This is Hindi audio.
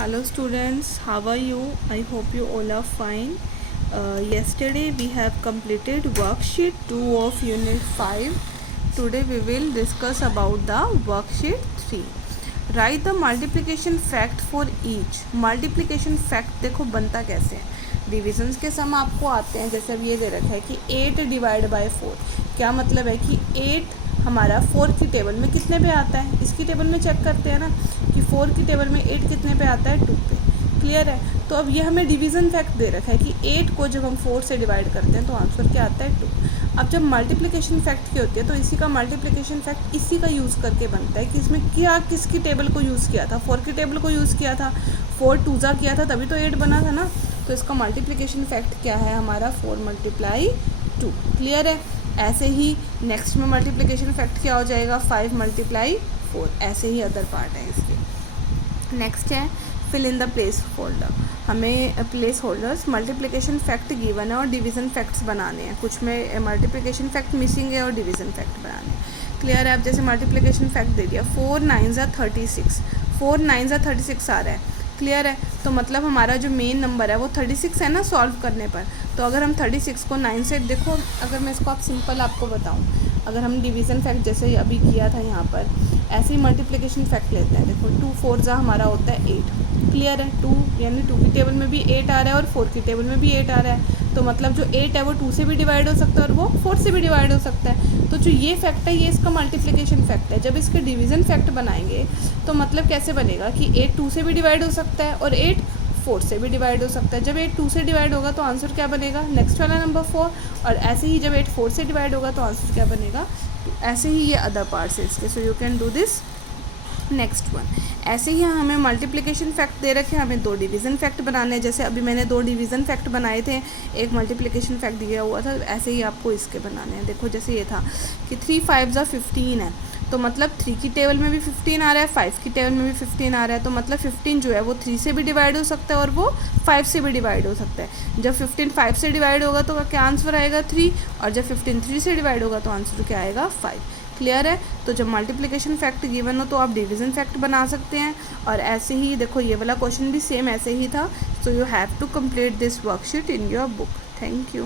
Hello students, how are you? I hope you all are fine. Yesterday we have completed worksheet 2 of unit 5. Today we will discuss about the worksheet 3. Write the multiplication fact for each. Multiplication fact देखो बनता कैसे है. डिविजन्स के सम आपको आते हैं, जैसे अब ये दे रखा है कि 8 डिवाइड बाय 4. क्या मतलब है कि 8 हमारा 4 की टेबल में कितने पे आता है, इसकी टेबल में चेक करते हैं ना कि 4 की टेबल में 8 कितने पे आता है, 2 पे. क्लियर है. तो अब ये हमें डिवीज़न फैक्ट दे रखा है कि 8 को जब हम 4 से डिवाइड करते हैं तो आंसर क्या आता है, 2. अब जब मल्टीप्लिकेशन फैक्ट की होती है तो इसी का मल्टीप्लिकेशन फैक्ट इसी का यूज़ करके बनता है कि इसमें क्या किसकी टेबल को यूज़ किया था, 4 की टेबल को यूज़ किया था, 4 2 किया था तभी तो 8 बना था ना. तो इसका मल्टीप्लिकेशन फैक्ट क्या है हमारा, 4 × 2. क्लियर है. ऐसे ही नेक्स्ट में मल्टीप्लिकेशन फैक्ट क्या हो जाएगा, 5 × 4. ऐसे ही अदर पार्ट है इसके. नेक्स्ट है fill in the placeholder. हमें placeholders multiplication fact given है और डिवीज़न फैक्ट्स बनाने हैं. कुछ में मल्टीप्लिकेशन फैक्ट मिसिंग है और डिवीज़न फैक्ट बनाने हैं. क्लियर है. आप जैसे मल्टीप्लिकेशन फैक्ट दे दिया 4 9 36, 4 9 36 आ रहा है. क्लियर है. तो मतलब हमारा जो मेन नंबर है वो 36 है ना सॉल्व करने पर. तो अगर हम 36 को 9 से देखो, अगर मैं इसको आप सिंपल आपको बताऊं, अगर हम डिवीज़न फैक्ट जैसे अभी किया था यहाँ पर, ऐसे ही मल्टीप्लिकेशन फैक्ट लेते हैं. देखो 2 4 हमारा होता है 8. क्लियर है. 2 यानी 2 की टेबल में भी 8 आ रहा है और 4 की टेबल में भी 8 आ रहा है. तो मतलब जो 8 है वो 2 से भी डिवाइड हो सकता है और वो 4 से भी डिवाइड हो सकता है. तो जो ये फैक्ट है ये इसका मल्टीप्लिकेशन फैक्ट है. जब इसके डिवीज़न फैक्ट बनाएंगे तो मतलब कैसे बनेगा कि 8 2 से भी डिवाइड हो सकता है और 8 4 से भी डिवाइड हो सकता है. जब 8 2 से डिवाइड होगा तो आंसर क्या बनेगा, नेक्स्ट वाला नंबर 4. और ऐसे ही जब 8 4 से डिवाइड होगा तो आंसर क्या बनेगा. ऐसे ही ये अदर पार्ट्स है इसके. So you can do this. Next one, ऐसे ही हमें मल्टीप्लिकेशन फैक्ट दे रखे हैं, हमें 2 डिवीज़न फैक्ट बनाने हैं. जैसे अभी मैंने 2 डिवीज़न फैक्ट बनाए थे, एक मल्टीप्लिकेशन फैक्ट दिया हुआ था. ऐसे ही आपको इसके बनाने हैं. देखो जैसे ये था कि 3 5 15 है. तो मतलब 3 की टेबल में भी 15 आ रहा है, 5 की टेबल में भी 15 आ रहा है. तो मतलब 15 जो है वो 3 से भी डिवाइड हो सकता है और वो 5 से भी डिवाइड हो सकता है. जब 15 5 से डिवाइड होगा तो क्या आंसर आएगा, 3. और जब 15 3 से डिवाइड होगा तो आंसर क्या आएगा, 5. क्लियर है. तो जब मल्टीप्लिकेशन फैक्ट गिवन हो तो आप डिवीज़न फैक्ट बना सकते हैं. और ऐसे ही देखो ये वाला क्वेश्चन भी सेम ऐसे ही था. So you have to complete this worksheet in your book. Thank you.